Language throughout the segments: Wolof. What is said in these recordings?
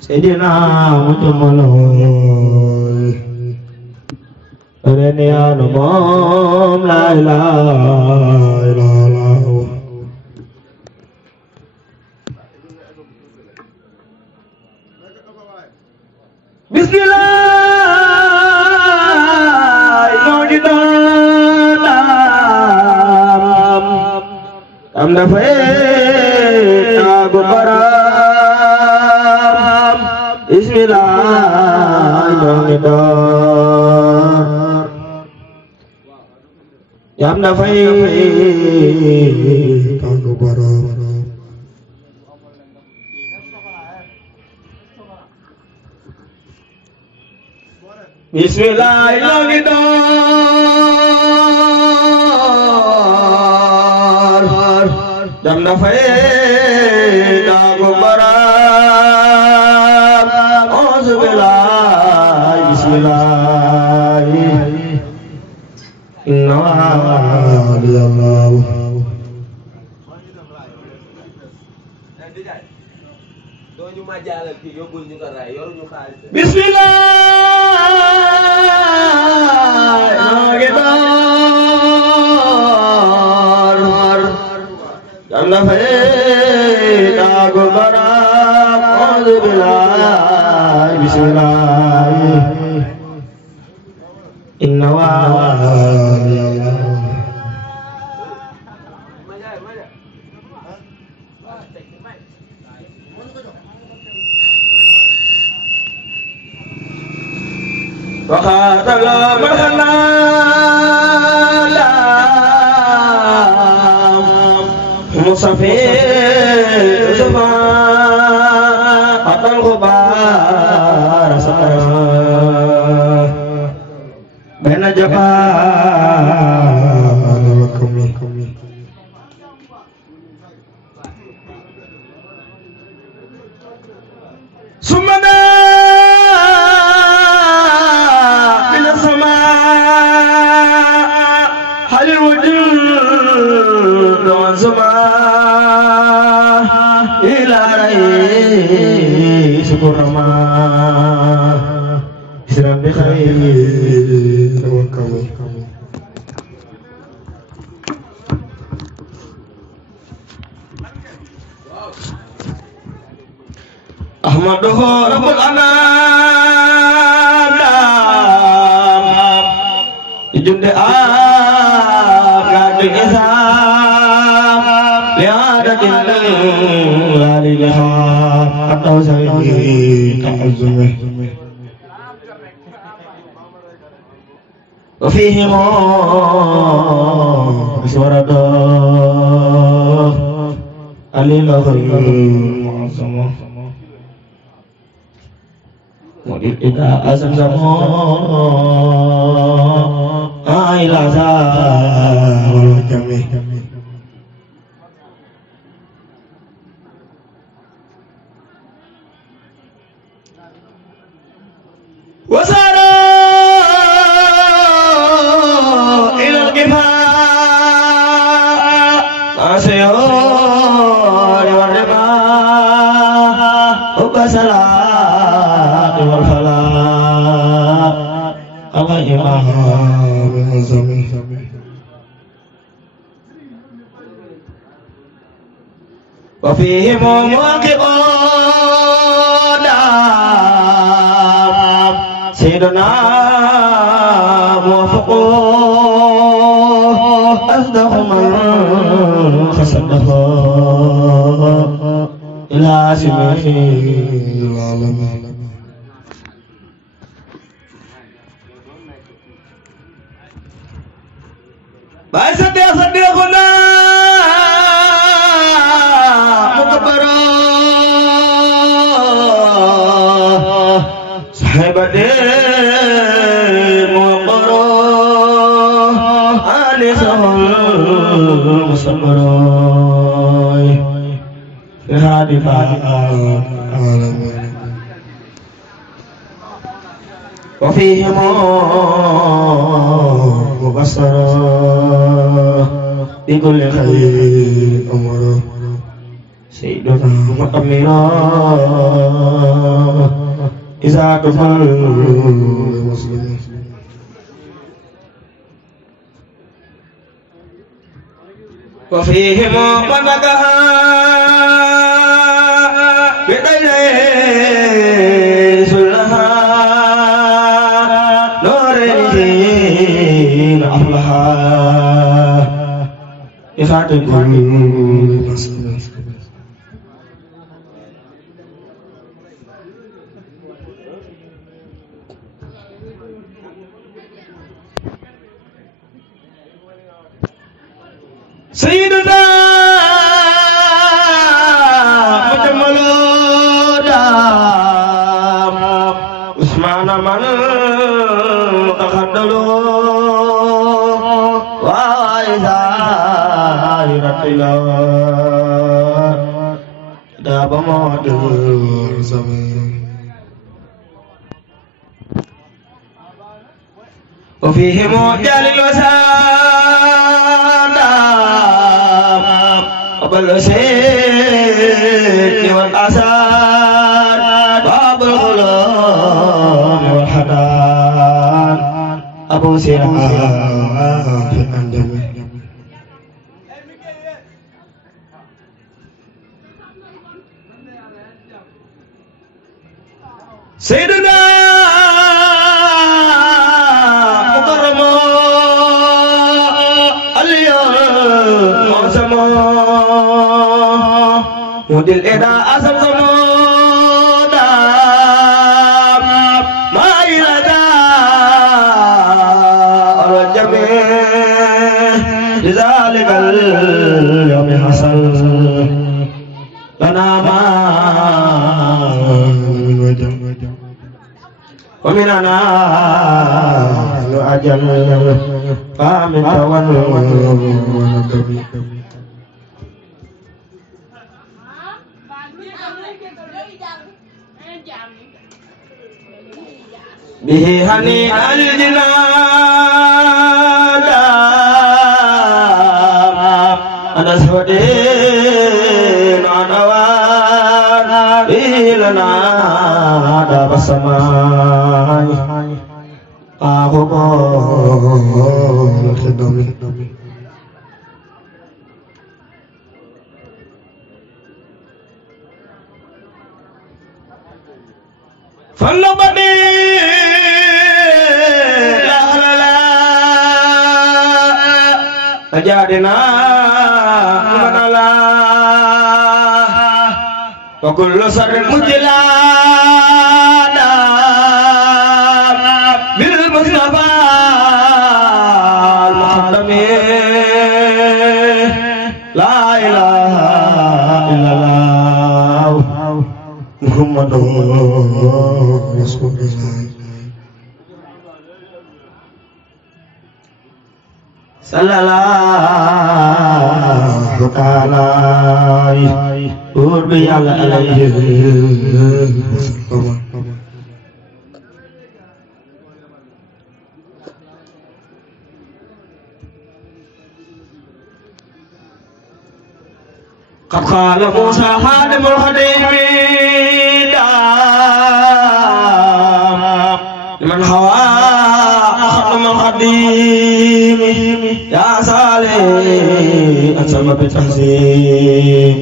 Sayyidina Muhammad Renia Namam La ilaha illallah Bismillah am da fay tagu baram Bismillah am da fay tagu baram Bismillah jam da fay tagu baram auzubillahi bismillah inna waliyallahu bismillah jam da fay tagu baram auzubillahi bismillah inna waliyallahu wa khatala marhana Musafir Sufa Atal Ghubar Sakara Bena Japa Sumana Bila Sama Halil Wujud Doan Sama Ilahi syukur ramah Islam bi khair tawakkal Ahmaduhu rabbul anam Junde akad isam li'adatin laliha atau sayyid ta'azzumih wa fihim iswarada alilahul mu'azzamah Mudil ida azam zamah ailaza jamih wasara ilal kifah asyur warima ubasalat wal falak ala imam azami wa fihim muwaqiqun Sayyidina muwafaquh asdaqu man khasadahu ila simihi alamin Baik sedia-sediakunna mukabbarah sahabatnya muqarrah alisahul musabbarai fi hadifat alamin wa fihim mubassara bi kulli khairin umur سيدنا مؤمنا إذا كفر وفيهم من نكها بدليل سلها نور الدين أفلها إذا كفر سيدنا مجملودا عثمان من تخدلو وإذا رتلا داب مودر زمين وفيهم جال الوساد بالسيد والأسد باب الغلام والحنان أبو سيران في الأندلس سيدنا مكرم اليوم معصم مودي الإدا أسم زمودا ما إلدا الجميع لذلك اليوم حصل لنا ما ومننا أجل فمن ونكبي به هنيئا الجنان أنا سودين عنوان إلنا داب السماء أهبال الخدم فالنبني لا لا لا أجادنا من لا وكل سر مجلانا بالمصطفى المقدم لا إله إلا الله محمد رسول الله صلى الله تعالى عليه وسلم قد قال موسى خادم الخديم لمن هوى خادم الخديم يا صالح أنسم بتحزين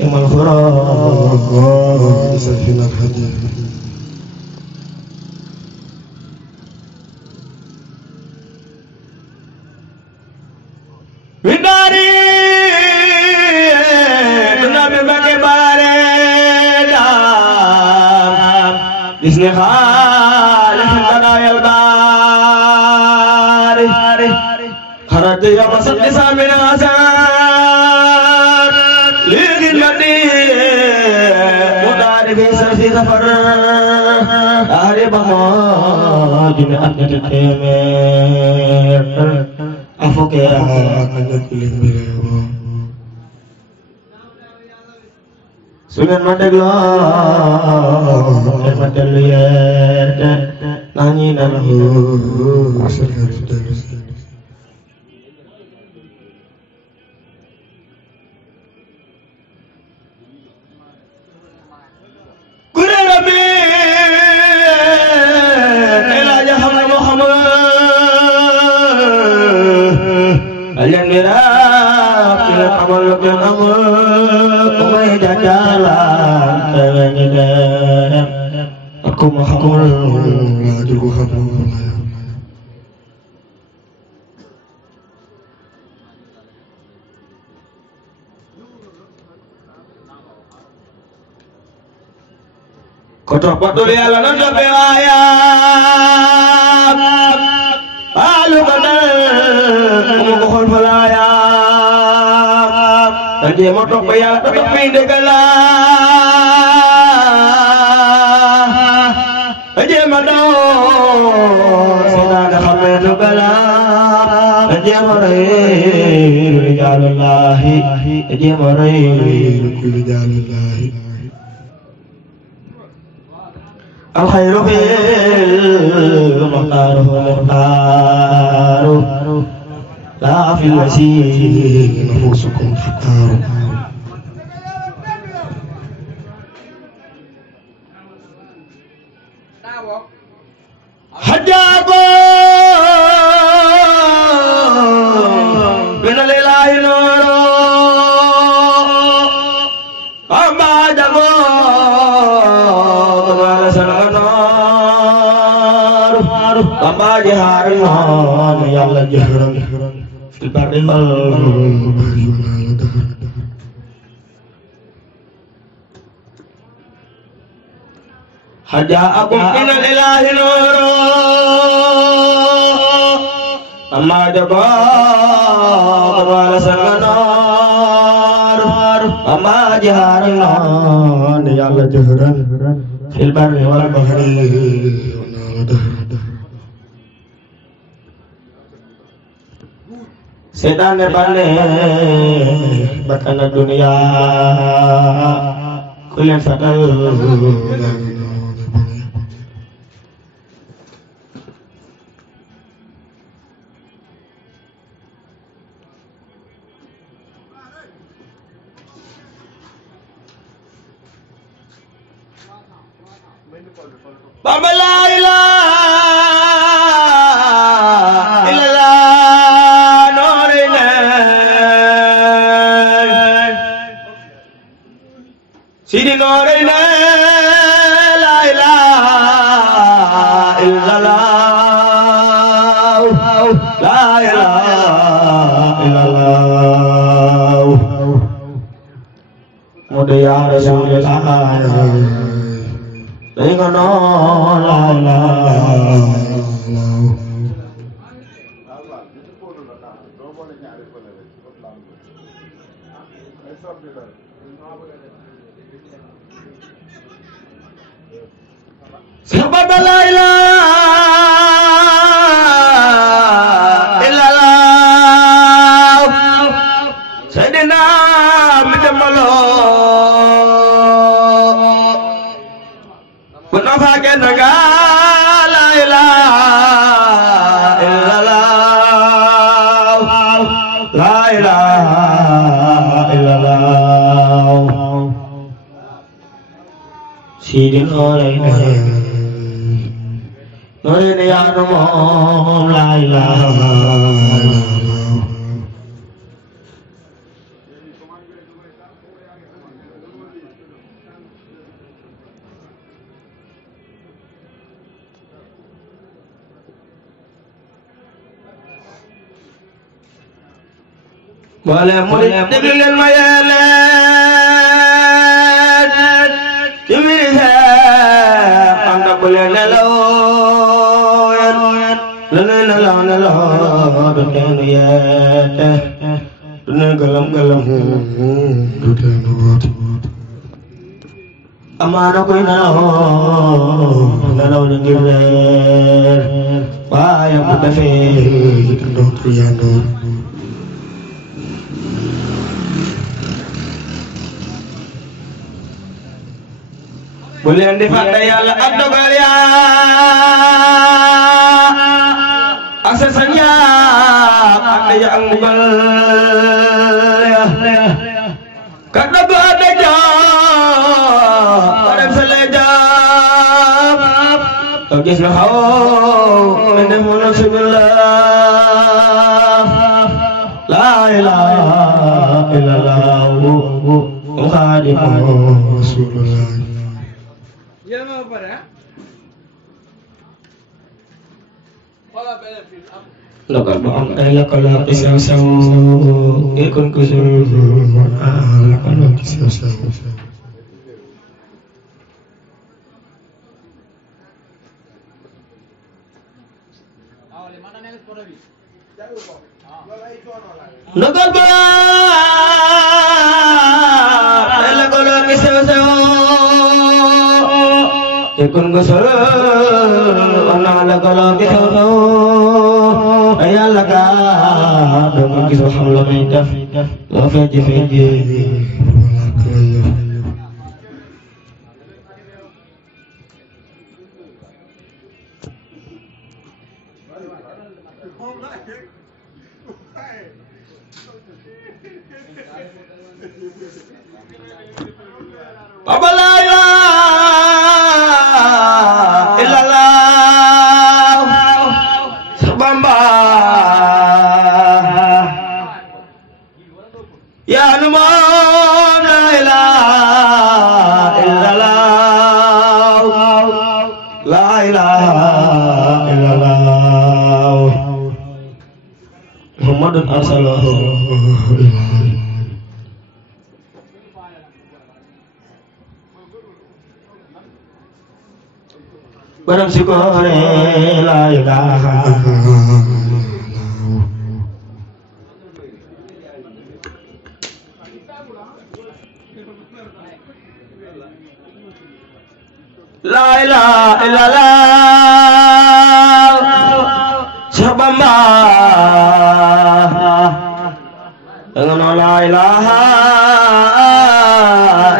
يوم الخراج سفينة الخديم من داري इसने खालिक बनाया बारी खरज या मसद सामिना आसान लेकिन मदी मुदार भी सफी सफर आरे बहाज में अन्य में अफो के अन्य कुलिंग मेरे वो Sunan madagla, madalya, nani nalahu. amal kenn amul ku may jàkkaarloo teewe dem ak ku ma xamul waajur ku xamul ko toppatul Yàlla na toppe waayam alu kadal mu ko xol fa laayam ta jéema topp Yàlla ta toppay dëggala ta jéema daw seetaane xamee dëggala ta jéema rëy rijaalullahi ta jéema rëy rijaalullahi الخير في المختار مختار لا في الوسيل نفوسكم تختار حجابا من الإله نور أما جبا أما جهار يلا جهرا في البر حجاءكم من الإله نور أما جبار ولسن نار أما جهار يلا جهرا في البر والبحر setan bane bakana dunia kulen fatal Baba la ilaha illallah norina Sidi norina la ilaha illallah la ilaha illallah Muda ya Rasulullah Dengan la Sebab la ilaha illallah Sayyidina Muhammad la ilaha illallah la ilaha illallah Sidin orayna norina ya Rasul la ilaha Boleh murid deglen mayalan Timirisa Anda boleh nelawan Nelawan Dunia niyata Dunia galam-galam Dunia nuat Amano ko'y nalaw ng girer Payang putafe Tandang triyano Boleh dipakai Yàlla ak dogal ya ak sa sañya ak ya ang bugal ya kat dogo ada jam adam salajam togis na haw mende mono subhanallah la ilaha illallah Xaadimu Rasuulillah lokal ba am ay lakal isaw saw ikon ko sul lakal isaw saw lokal ba ay lakal isaw saw ikon ko sul lakal isaw saw ayah laka dong kisah hamla mereka la feji Abalaya illallah sabamba ya numan la ilaha illallah la ilaha illallah Muhammadun arsalahu barang syukur la ilaha la ilaha illallah sabamba dengan la ilaha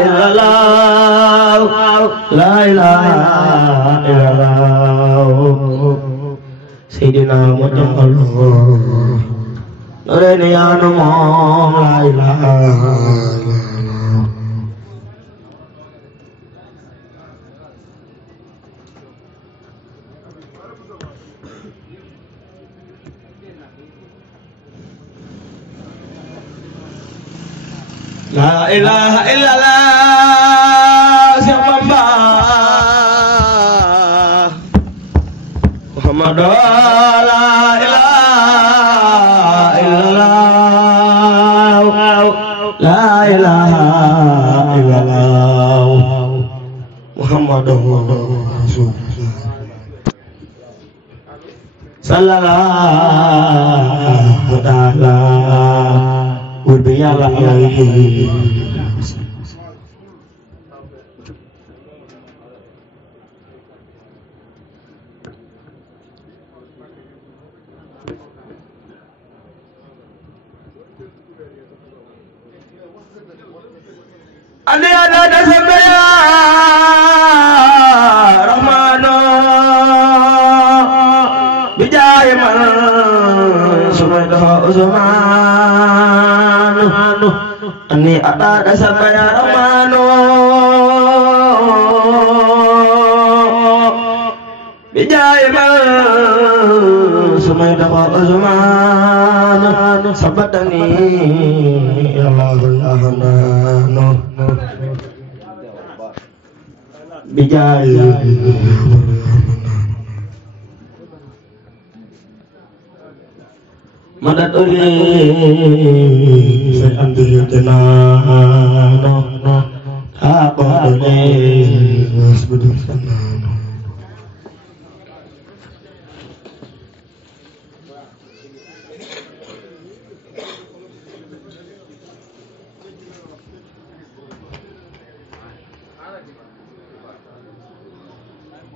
illallah la ilaha illallah Sayyidina Muhammad Nurani ya Numan la ilaha illallah La ilaha illallah siapa Muhammad la ilaha illallah la ilaha illallah Muhammadur Rasulullah sallallahu ta'ala Urbiyalah alaihi ada sabaya rahmano bijaya man subhanahu uzman ani ada sabaya rahmano bijaya man subhanahu uzman sabatani Allahul ahnan bijaya Madat uli saya ambil jenah apa uli sebetulnya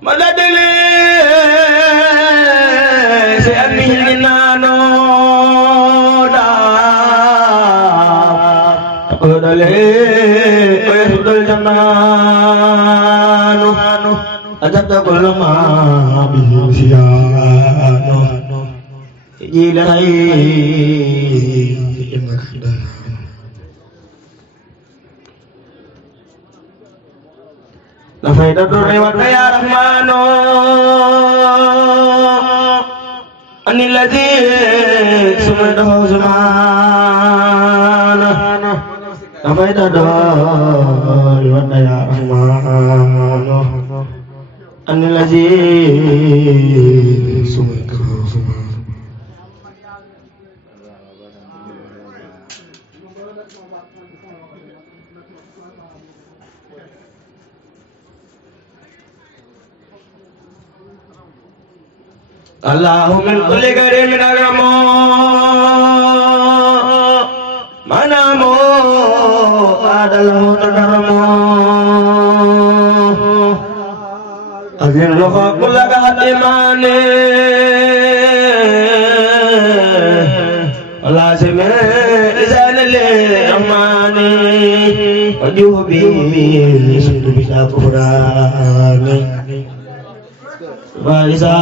Madat uli saya ambil jenah Yasudul jamanu Ajabta kulma bihusiyanu Ilahi Lafaidatul rewat ya rahmanu Anil ladzi sumadahu zamana أبيت دار وأنا يا رحمن أن الذي سمعك الله من كل كريم نغمو منامو آدله تكرمو أذن له كل قدماني الله سمع لسان الرحمن وجوبي سند بشاف قراني وإذا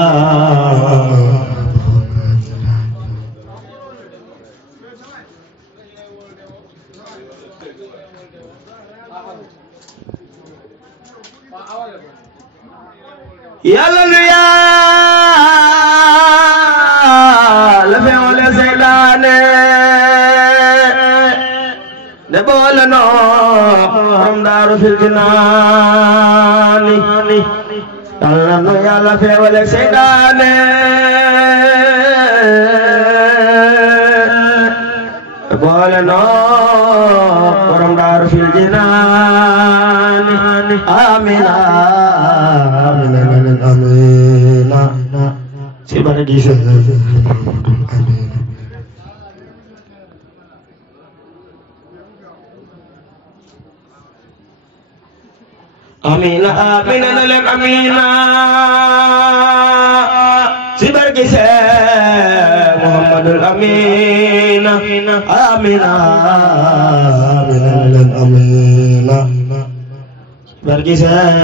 يلا يا لفي ولا زيلان نبولنا هم دار في الجنان يلا يا لفي ولا زيلان نبولنا هم دار في الجنان آمين آمين آمين سيبنا جيسا آمين آمين آمين سيبنا جيسا محمد الأمين آمين آمين آمين berkisah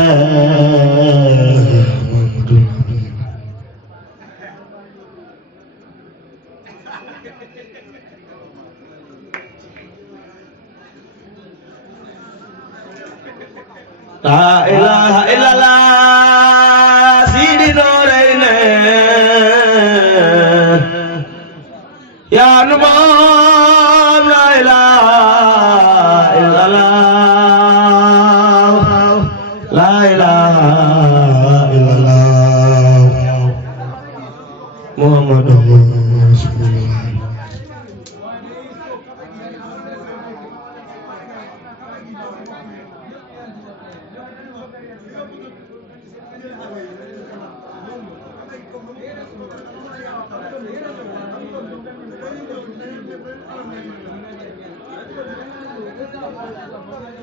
La ilaha illallah Sidi Noraine Ya Nubam La ilaha illallah La ilaha illallah Muhammadur Rasulullah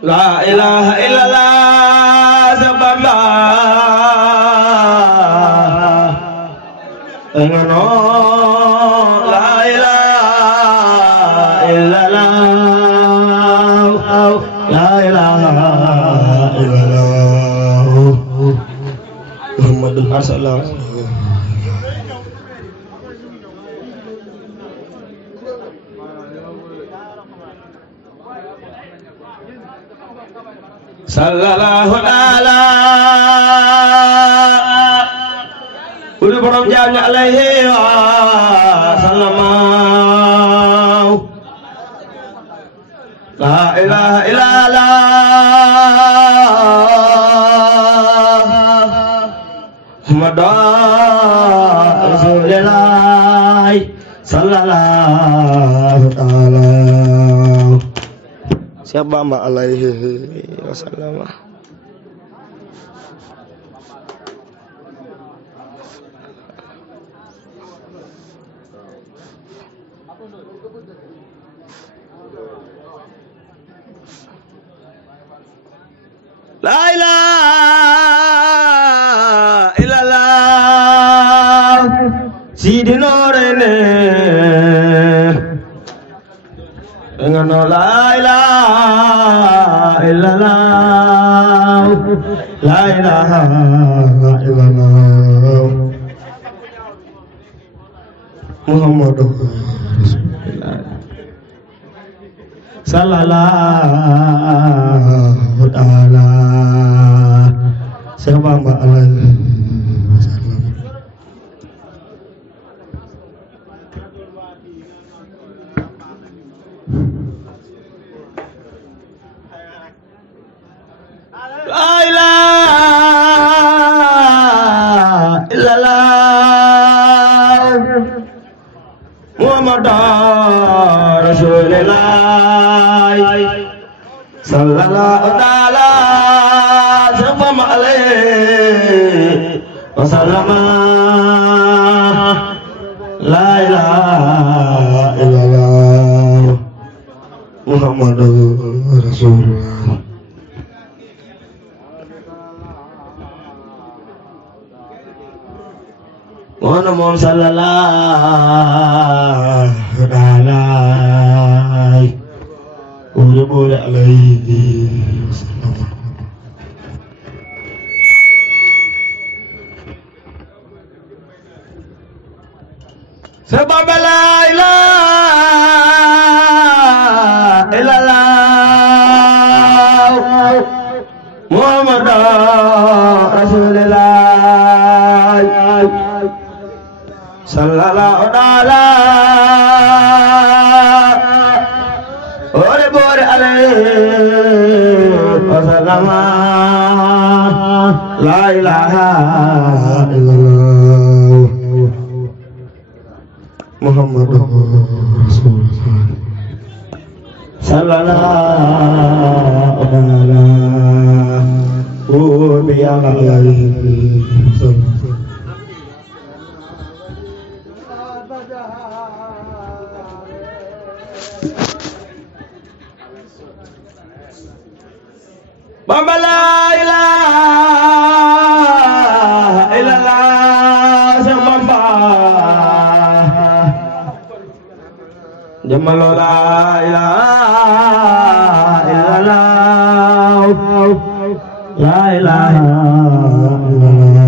La ilaha illallah sabamba engano la ilaha illallah la ilaha illallah Muhammadur Rasulullah sallallahu ala ulu borom jaamnya alaihi wa sallama la ilaha illallah Muhammadur Rasulullah sallallahu ala siapa mbak alaihi wasallam la ilaha illallah Sidi Noraine dengan la ilaha illallah la ilaha illallah Muhammadur Rasulullah sallallahu ta'ala sallallahu alaihi wasallam sallallahu taala sallam alayhi wa sallama la ilaha illallah muhammadur rasulullah wana moom sallallahu alayhi wa alayhi sebab la ilaha illallah muhammadur rasulullah sallallahu alayhi wa sallam la ilaha illallah muhammadur rasulullah sallallahu alayhi wa sallam Bamba la ilaha illallah Seex Bamba jamal la ilaha illallah la ilaha illallah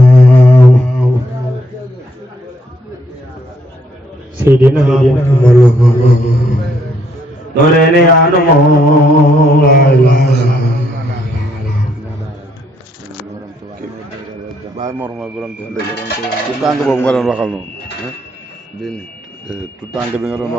Sayyidina Muhammad Nureni anu la ilaha Baay Mor mooy borom tu tànk boobu nga doon waxal noonu tout tànk bi nga doon wax